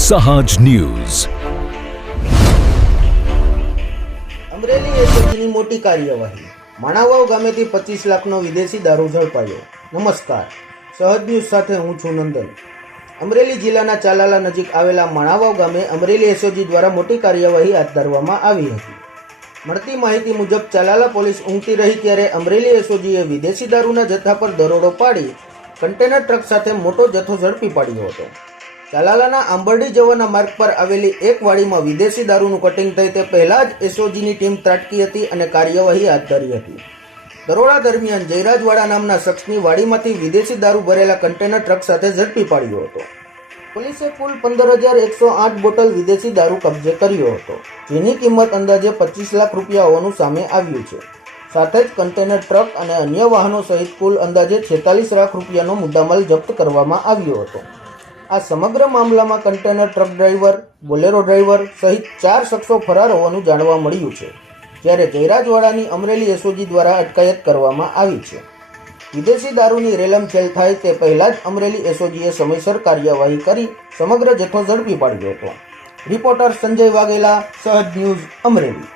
સહાજ news. Amreli એસઓજીની મોટી કાર્યવાહી. માણાવાવ ગામેથી 25 લાખનો વિદેશી દારૂ ઝડપાયો. નમસ્કાર, સહજ ન્યૂઝ સાથે હું છું નંદન. અમરેલી જિલ્લાના ચાલાલા નજીક આવેલા માણાવાવ ગામે અમરેલી એસઓજી દ્વારા મોટી કાર્યવાહી હાથ ધરવામાં આવી હતી. મળતી માહિતી મુજબ ચાલાલા પોલીસ ઊંઘતી રહી ત્યારે અમરેલી એસઓજીએ વિદેશી દારૂના જથ્થા પર દરોડો પાડી કન્ટેનર ટ્રક સાથે મોટો જથ્થો ઝડપી પાડ્યો હતો. ચાલાલાના આંબરડી જવાના માર્ગ પર આવેલી એક વાડીમાં વિદેશી દારૂનું કટિંગ થઈ તે પહેલા જ એસઓજીની ટીમ ત્રાટકી હતી અને કાર્યવાહી હાથ ધરી હતી. દરોડા દરમિયાન જયરાજવાડા નામના શખ્સની વાડીમાંથી વિદેશી દારૂ ભરેલા કન્ટેનર ટ્રક સાથે ઝડપી પાડ્યો હતો. પોલીસે કુલ 15,108 બોટલ વિદેશી દારૂ કબજે કર્યો હતો, જેની કિંમત અંદાજે 25 લાખ રૂપિયા હોવાનું સામે આવ્યું છે. સાથે જ કન્ટેનર ટ્રક અને અન્ય વાહનો સહિત કુલ અંદાજે 46 લાખ રૂપિયાનો મુદ્દામાલ જપ્ત કરવામાં આવ્યો હતો. આ સમગ્ર મામલામાં container truck driver, Bolero driver સહિત 4 શખ્સો ફરાર હોવાનું જાણવા મળ્યું છે, જ્યારે જયરાજવાડાની અમરેલી એસઓજી દ્વારા અટકાયત કરવામાં આવી છે. વિદેશી દારૂની રેલમછેલ થાય તે પહેલા જ અમરેલી એસઓજીએ સમયસર કાર્યવાહી કરી સમગ્ર જથ્થો ઝડપી પાડ્યો હતો. રિપોર્ટર સંજય વાઘેલા, સહજ ન્યૂઝ, અમરેલી.